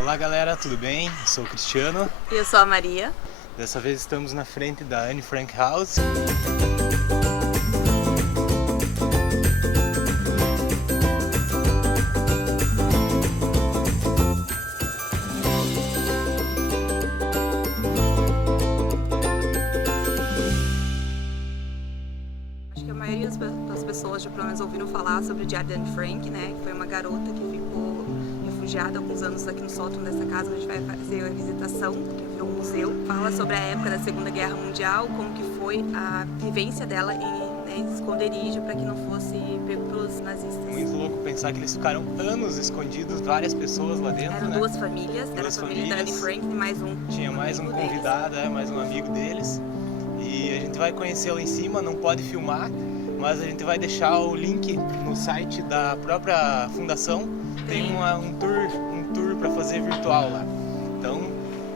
Olá galera, tudo bem? Eu sou o Cristiano. E eu sou a Maria. Dessa vez estamos na frente da Anne Frank House. Acho que a maioria das pessoas já pelo menos ouviram falar sobre o Diário da Anne Frank, né? Que foi uma garota que ficou refugiada há alguns anos aqui no sótão dessa casa, onde a gente vai fazer a visitação, que virou um museu. Fala sobre a época da Segunda Guerra Mundial, como que foi a vivência dela em esconderijo para que não fosse pego pelos nazistas. Muito louco pensar que eles ficaram anos escondidos, várias pessoas lá dentro, Eram né? duas famílias, era a família da Anne Frank e mais um. Tinha mais um convidado, mais um amigo deles. E a gente vai conhecer lá em cima, não pode filmar, mas a gente vai deixar o link no site da própria fundação. Tem um tour para fazer virtual lá. Então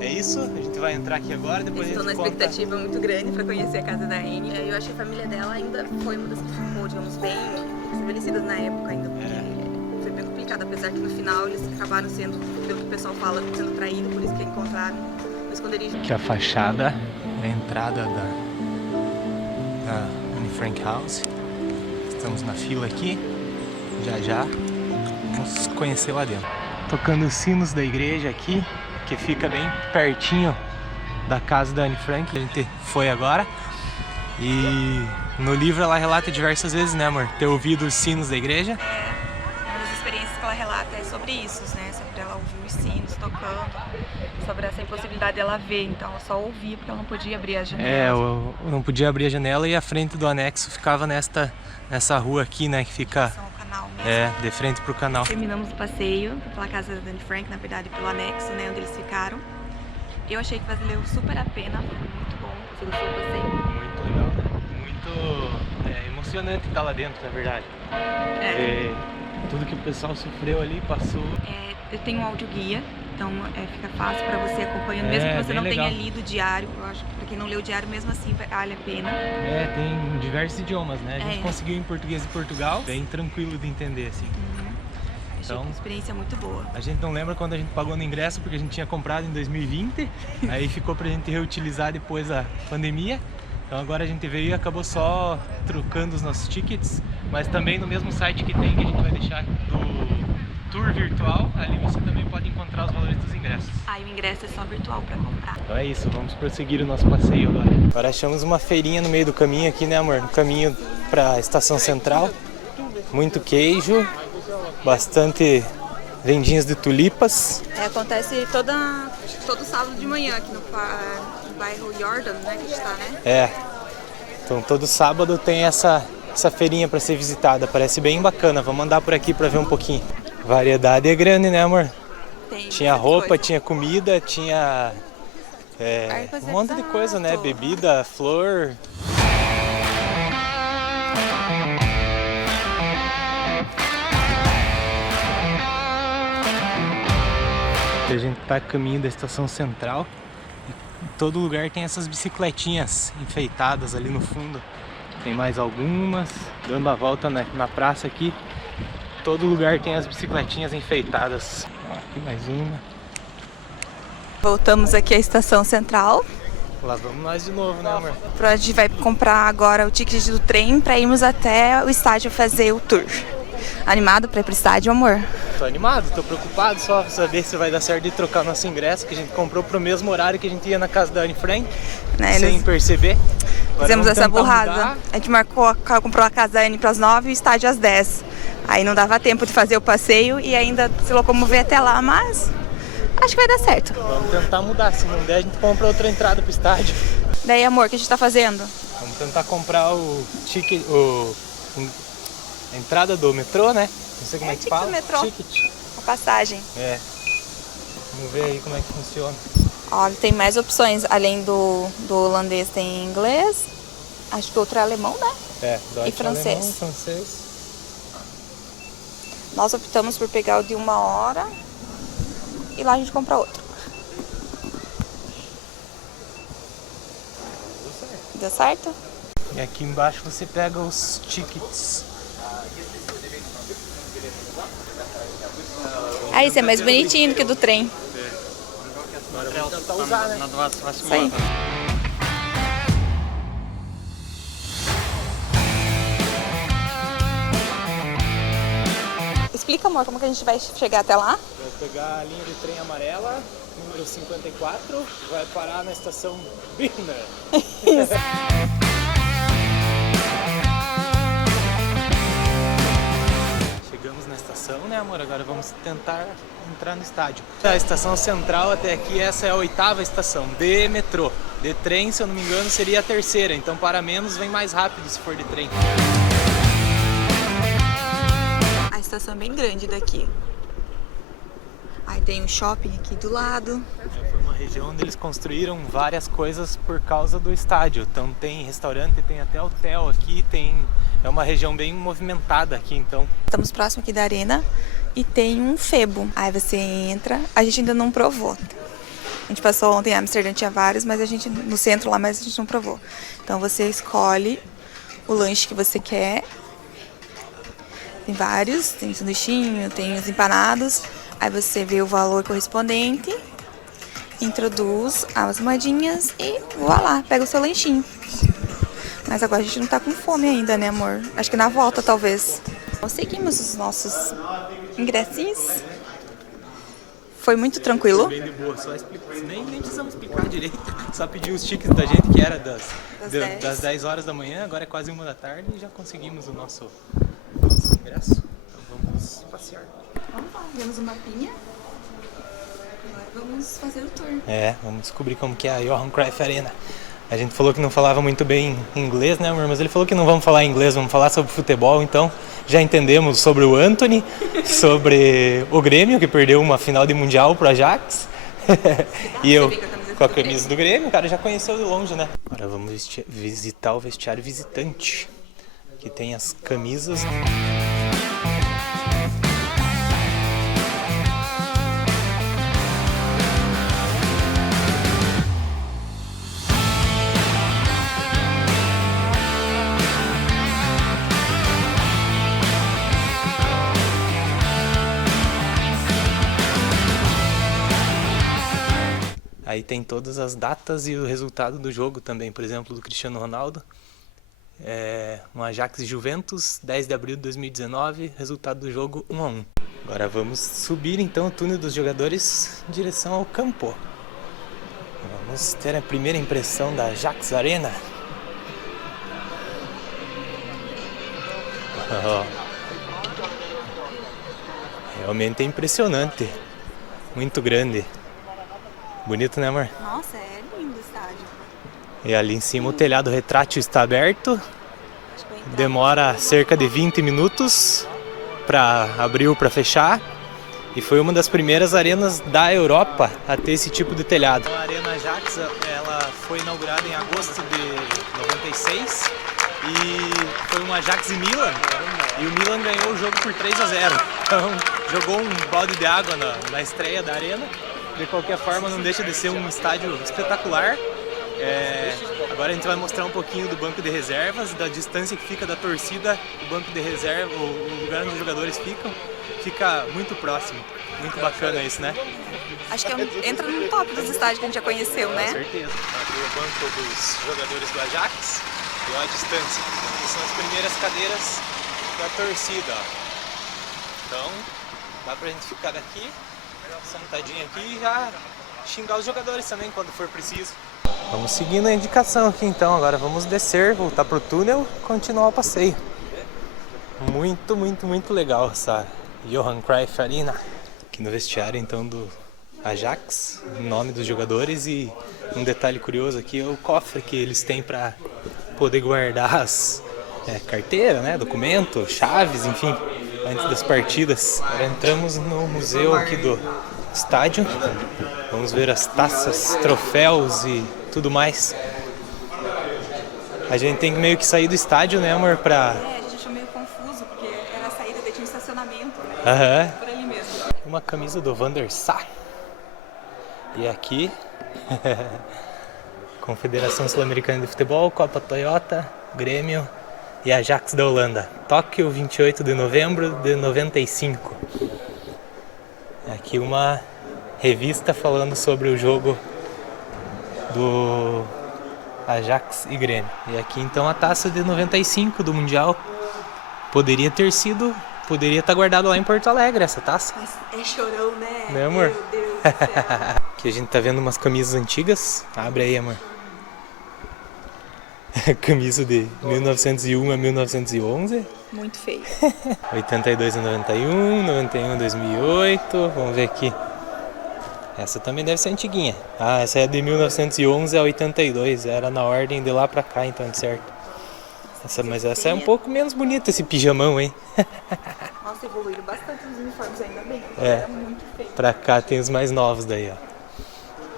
é isso, a gente vai entrar aqui agora, depois Estou a gente na expectativa muito grande para conhecer a casa da Anne. Eu acho que a família dela ainda foi uma das que ficou, digamos, bem estabelecidas na época ainda, porque foi bem complicado, apesar que no final eles acabaram sendo, pelo que o pessoal fala, sendo traídos, por isso que encontraram o esconderijo. Aqui a fachada, a entrada da Anne Frank House. Estamos na fila aqui, já vamos conhecer lá dentro. Tocando os sinos da igreja aqui, que fica bem pertinho da casa da Anne Frank, a gente foi agora. E no livro ela relata diversas vezes, né amor, ter ouvido os sinos da igreja. Uma das experiências que ela relata é sobre isso, né? Sobre ela ouvir os sinos tocando, sobre essa impossibilidade dela ver, então ela só ouvia porque ela não podia abrir a janela. Eu não podia abrir a janela e a frente do anexo ficava nessa rua aqui, né, que fica de frente pro canal. Terminamos o passeio pela casa da Anne Frank, na verdade pelo anexo, né, onde eles ficaram. Eu achei que valeu super a pena, foi muito bom fazer o seu passeio. Muito legal, muito emocionante estar lá dentro, na verdade. Tudo que o pessoal sofreu ali, passou. Eu tenho um audioguia, então fica fácil para você acompanhando, mesmo que você não tenha lido o diário. Eu acho que para quem não leu o diário, mesmo assim vale a pena. Tem diversos idiomas, né? A gente conseguiu em português de Portugal, bem tranquilo de entender, assim. Achei uma experiência muito boa. A gente não lembra quando a gente pagou no ingresso, porque a gente tinha comprado em 2020, aí ficou pra gente reutilizar depois da pandemia. Então agora a gente veio e acabou só trocando os nossos tickets, mas também no mesmo site que tem, que a gente vai deixar do tour virtual, ali você também pode encontrar os valores dos ingressos. O ingresso é só virtual para comprar. Então é isso, vamos prosseguir o nosso passeio agora. Agora achamos uma feirinha no meio do caminho aqui, né amor? No caminho pra estação central. Muito queijo, bastante vendinhas de tulipas. Acontece todo sábado de manhã aqui no bairro Jordan, né, que a gente tá, né? Então todo sábado tem essa feirinha para ser visitada, parece bem bacana. Vamos andar por aqui para ver um pouquinho. Variedade é grande, né amor? Tinha roupa, tinha comida, tinha um monte de coisa, né? Bebida, flor. A gente tá a caminho da estação central. Em todo lugar tem essas bicicletinhas enfeitadas ali no fundo. Tem mais algumas, dando a volta na praça aqui. Todo lugar tem as bicicletinhas enfeitadas. Aqui mais uma. Voltamos aqui à estação central. Lá vamos nós de novo, né amor? A gente vai comprar agora o ticket do trem para irmos até o estádio fazer o tour. Animado para ir pro estádio, amor? Tô animado, tô preocupado só pra saber se vai dar certo de trocar nosso ingresso, que a gente comprou pro mesmo horário que a gente ia na casa da Anne Frank, sem perceber. Fizemos essa burrada. A gente comprou a casa da Anne para as 9 e o estádio às 10. Aí não dava tempo de fazer o passeio e ainda se locomover até lá, mas acho que vai dar certo. Vamos tentar mudar, se não der a gente compra outra entrada pro estádio. Daí amor, o que a gente tá fazendo? Vamos tentar comprar o ticket, a entrada do metrô, né? Não sei como é que fala. Metrô. Ticket. A passagem. Vamos ver aí como é que funciona. Olha, tem mais opções. Além do holandês tem inglês. Acho que outro é alemão, né? Deutsch, e francês. Alemão, francês. Nós optamos por pegar o de 1 hora e lá a gente compra outro. Deu certo? E aqui embaixo você pega os tickets. Ah, esse é mais bonitinho do que do trem. Agora vamos tentar usar, né? Isso aí. Explica, amor, como que a gente vai chegar até lá? Vai pegar a linha de trem amarela, número 54, vai parar na estação Birner. Chegamos na estação, né, amor? Agora vamos tentar entrar no estádio. A estação central até aqui, essa é a 8ª estação de metrô. De trem, se eu não me engano, seria a 3ª, então para menos vem mais rápido se for de trem. A estação é bem grande daqui. Aí tem um shopping aqui do lado. Foi uma região onde eles construíram várias coisas por causa do estádio. Então tem restaurante, tem até hotel aqui, é uma região bem movimentada aqui, então. Estamos próximo aqui da arena e tem um Febo. Aí você entra, a gente ainda não provou. A gente passou ontem em Amsterdã, tinha vários, mas a gente no centro lá, mas a gente não provou. Então você escolhe o lanche que você quer. Tem vários, tem sanduichinho, tem os empanados. Aí você vê o valor correspondente, introduz as moedinhas e voa lá, pega o seu lanchinho. Mas agora a gente não tá com fome ainda, né, amor? Acho que na volta, talvez. Seguimos os nossos ingressinhos. Foi muito tranquilo. Bem de boa, só nem precisamos explicar direito. Só pedir os tickets da gente, que era das 10 horas da manhã, agora é quase 1 da tarde e já conseguimos o nosso ingresso. Então vamos passear. Vamos lá, vemos o mapinha. Agora vamos fazer o tour. Vamos descobrir como que é a Johan Cruyff Arena. A gente falou que não falava muito bem inglês, né, amor? Mas ele falou que não vamos falar inglês, vamos falar sobre futebol. Então já entendemos sobre o Antony, sobre o Grêmio, que perdeu uma final de Mundial pro Ajax. E eu com a camisa do Grêmio, o cara já conheceu de longe, né? Agora vamos visitar o vestiário visitante, que tem as camisas. Aí tem todas as datas e o resultado do jogo também, por exemplo, do Cristiano Ronaldo. Um Ajax e Juventus, 10 de abril de 2019, resultado do jogo 1-1. Agora vamos subir então o túnel dos jogadores em direção ao campo. Vamos ter a primeira impressão da Ajax Arena. Realmente é impressionante, muito grande. Bonito, né, amor? Nossa, é lindo o estádio. E ali em cima o telhado retrátil está aberto. Demora cerca de 20 minutos para abrir ou para fechar. E foi uma das primeiras arenas da Europa a ter esse tipo de telhado. A Arena Ajax, ela foi inaugurada em agosto de 96 e foi um Ajax e Milan. E o Milan ganhou o jogo por 3-0. Então jogou um balde de água na estreia da arena. De qualquer forma, não deixa de ser um estádio espetacular. Agora a gente vai mostrar um pouquinho do banco de reservas, da distância que fica da torcida, o banco de reserva, o lugar onde os jogadores ficam, fica muito próximo. Muito bacana isso, né? Acho que entra no top dos estádios que a gente já conheceu, né? Com certeza. Aqui o banco dos jogadores do Ajax e a distância. Aqui são as primeiras cadeiras da torcida. Então, dá pra gente ficar daqui, sentadinho aqui e já xingar os jogadores também quando for preciso. Vamos seguindo a indicação aqui então, agora vamos descer, voltar pro túnel e continuar o passeio. Muito, muito, muito legal essa Johan Cruyff Arena. Aqui no vestiário então do Ajax, o nome dos jogadores, e um detalhe curioso aqui é o cofre que eles têm para poder guardar as carteira, né, documento, chaves, enfim, antes das partidas. Agora entramos no museu aqui do estádio, vamos ver as taças, troféus e tudo mais. A gente tem que meio que sair do estádio, né, amor, pra... A gente achou meio confuso, porque era a saída, tinha um estacionamento, né? Por ali mesmo. Uma camisa do Van der Sar. E aqui, Confederação Sul-Americana de Futebol, Copa Toyota, Grêmio e Ajax da Holanda. Tóquio, 28 de novembro de 95. Aqui uma revista falando sobre o jogo do Ajax e Grêmio. E aqui então a taça de 95 do Mundial. Poderia estar guardado lá em Porto Alegre essa taça. Mas é chorão, né? Né, amor? Meu Deus do céu. Aqui a gente tá vendo umas camisas antigas. Abre aí, amor. Camisa de 1901 a 1911. Muito feio. 82 a 91, 91 a 2008. Vamos ver aqui. Essa também deve ser antiguinha. Ah, essa é de 1911 a 82. Era na ordem de lá pra cá, então, de certo. Mas essa é um pouco menos bonita, esse pijamão, hein? Nossa, evoluíram bastante os uniformes, ainda bem. É. Era muito feio. Pra cá tem os mais novos daí, ó.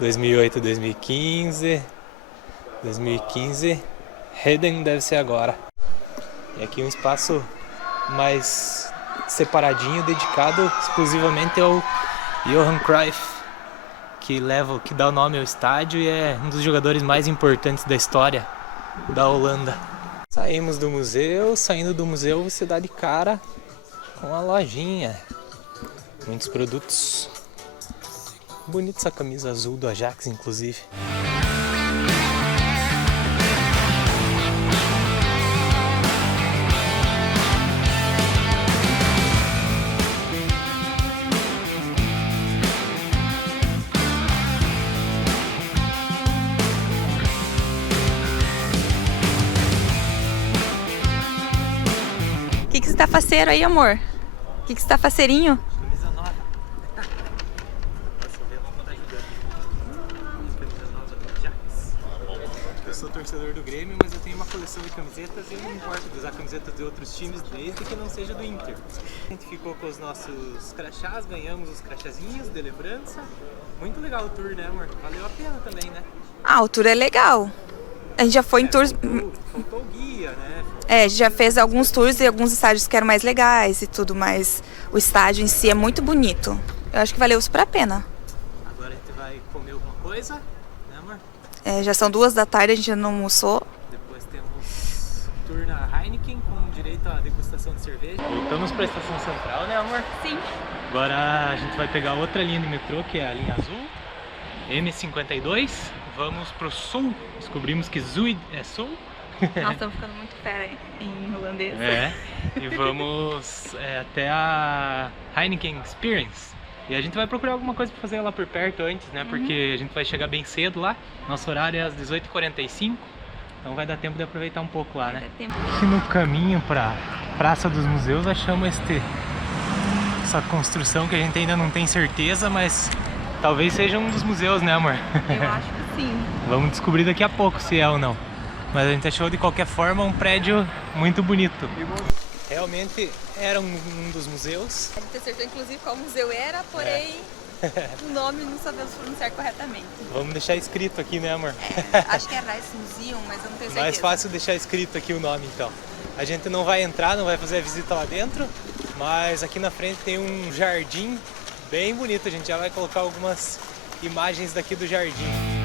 2008 a 2015. 2015. Heden deve ser agora. E aqui um espaço mais separadinho, dedicado exclusivamente ao Johan Cruyff, que dá o nome ao estádio e é um dos jogadores mais importantes da história da Holanda. Saímos do museu, saindo do museu você dá de cara com a lojinha. Muitos produtos. Bonita essa camisa azul do Ajax, inclusive. O que você tá faceiro aí, amor? O que você tá faceirinho? Camisa nova. Nossa, vamos tá ajudando. Camisa nova do Ajax. Eu sou torcedor do Grêmio, mas eu tenho uma coleção de camisetas e eu não importo de usar camisetas de outros times, desde que não seja do Inter. A gente ficou com os nossos crachás, ganhamos os crachazinhos de lembrança. Muito legal o tour, né, amor? Valeu a pena também, né? Ah, o tour é legal. A gente já foi em tours... Faltou o guia, né? É, a gente já fez alguns tours e alguns estádios que eram mais legais e tudo, mas o estádio em si é muito bonito. Eu acho que valeu super a pena. Agora a gente vai comer alguma coisa, né, amor? É, já são 2 da tarde, a gente ainda não almoçou. Depois temos tour na Heineken com direito à degustação de cerveja. Voltamos para a estação central, né, amor? Sim. Agora a gente vai pegar outra linha de metrô, que é a linha azul, M52. Vamos pro sul. Descobrimos que Zuid é sul. Nós estamos ficando muito fera em holandês. É, e vamos até a Heineken Experience. E a gente vai procurar alguma coisa para fazer lá por perto antes, né? Porque a gente vai chegar bem cedo lá. Nosso horário é às 18h45. Então vai dar tempo de aproveitar um pouco lá, né? Aqui no caminho para Praça dos Museus achamos essa construção que a gente ainda não tem certeza, mas talvez seja um dos museus, né, amor? Eu acho que sim. Vamos descobrir daqui a pouco se é ou não. Mas a gente achou de qualquer forma um prédio muito bonito. Realmente era um dos museus. A gente acertou inclusive qual museu era, porém o nome não sabemos pronunciar corretamente. Vamos deixar escrito aqui, né, amor? Acho que é Rijksmuseum, mas eu não tenho certeza. Mais fácil deixar escrito aqui o nome, então. A gente não vai entrar, não vai fazer a visita lá dentro, mas aqui na frente tem um jardim bem bonito. A gente já vai colocar algumas imagens daqui do jardim.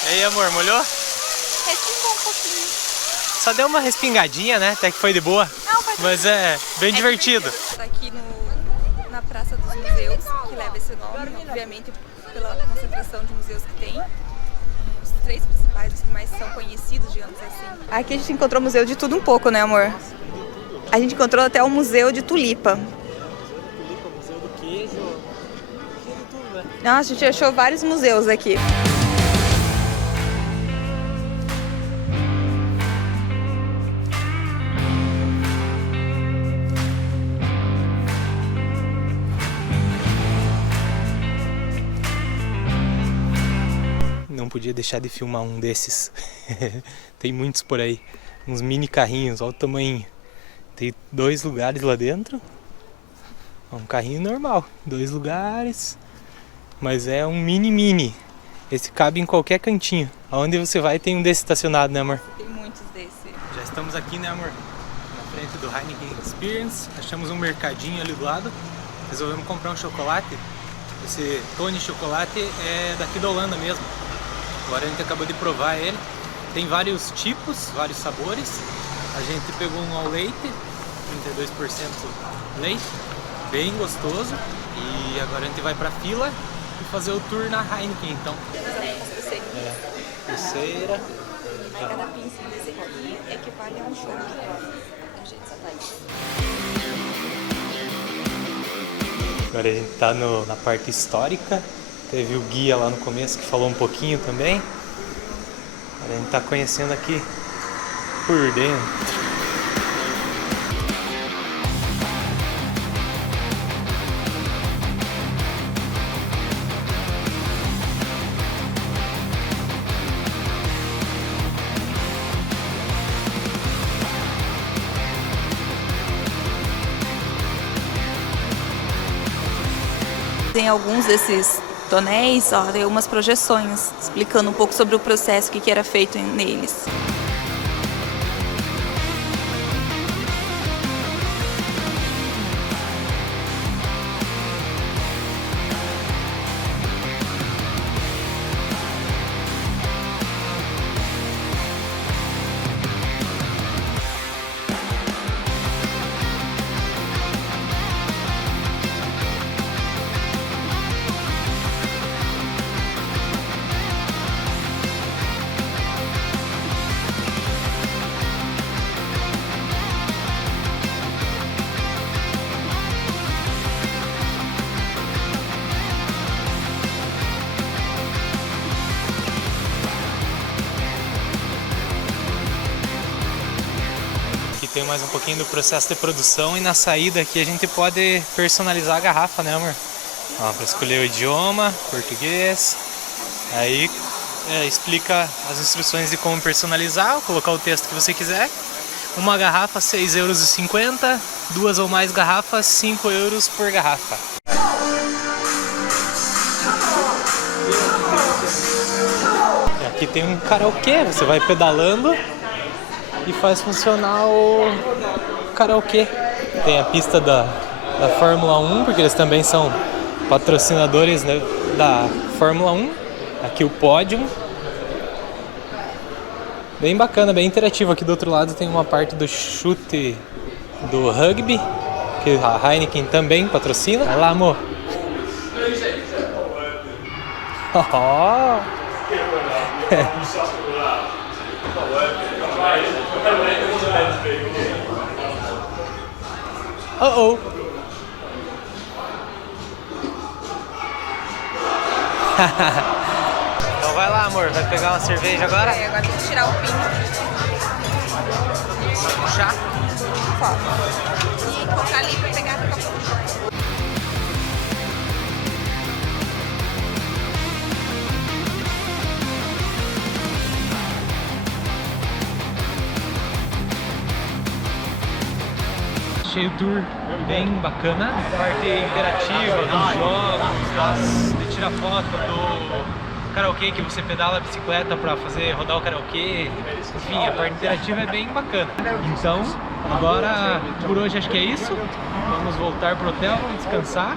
E aí, amor, molhou? Respingou um pouquinho. Só deu uma respingadinha, né? Até que foi de boa. Não, mas é bem divertido. Está aqui na Praça dos Museus, que leva esse nome, obviamente pela concentração de museus que tem. Os 3 principais, os que mais são conhecidos, digamos assim. Aqui a gente encontrou museu de tudo um pouco, né, amor? A gente encontrou até o museu de tulipa. Museu do queijo, de tudo, né? Nossa, a gente achou vários museus aqui. Não podia deixar de filmar um desses. Tem muitos por aí. uns mini carrinhos, olha o tamanho. Tem 2 lugares lá dentro. Um carrinho normal, 2 lugares. Mas é um mini. Esse cabe em qualquer cantinho. Aonde você vai tem um desse estacionado, né, amor? Tem muitos desses. Já estamos aqui, né, amor? Na frente do Heineken Experience. Achamos um mercadinho ali do lado. Resolvemos comprar um chocolate. Esse Tony Chocolate é daqui da Holanda mesmo. Agora a gente acabou de provar ele. Tem vários tipos, vários sabores. A gente pegou um ao leite, 32% leite, bem gostoso. E agora a gente vai pra fila e fazer o tour na Heineken, então. Pulseira. Cada pincinho desse aqui equivale a um choque. Agora a gente tá na parte histórica. Teve o guia lá no começo que falou um pouquinho também. Agora a gente tá conhecendo aqui por dentro. Tem alguns desses tonéis, ó, tem umas projeções explicando um pouco sobre o processo que era feito neles. Tem mais um pouquinho do processo de produção e na saída aqui a gente pode personalizar a garrafa, né, amor? Ó, para escolher o idioma, português. Aí explica as instruções de como personalizar, colocar o texto que você quiser. Uma garrafa, 6,50 €. 2 ou mais garrafas, 5 € por garrafa. E aqui tem um karaokê, você vai pedalando e faz funcionar o karaokê. Tem a pista da Fórmula 1, porque eles também são patrocinadores, né, da Fórmula 1. Aqui o pódio. Bem bacana, bem interativo. Aqui do outro lado tem uma parte do chute do rugby, que a Heineken também patrocina. Vai lá, amor. Oh. Então vai lá, amor. Vai pegar uma cerveja agora? Agora tem que tirar o pinho. Já? E colocar ali pra pegar no capô. Achei o tour bem bacana, a parte interativa dos jogos, de tirar foto do karaokê, que você pedala a bicicleta para fazer rodar o karaokê, enfim, a parte interativa é bem bacana. Então, agora por hoje acho que é isso, vamos voltar pro hotel, vamos descansar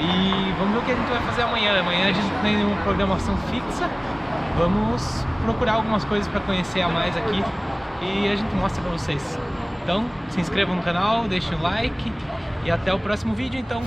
e vamos ver o que a gente vai fazer amanhã. Amanhã a gente não tem nenhuma programação fixa, vamos procurar algumas coisas para conhecer a mais aqui e a gente mostra para vocês. Então, se inscrevam no canal, deixem um like e até o próximo vídeo, então.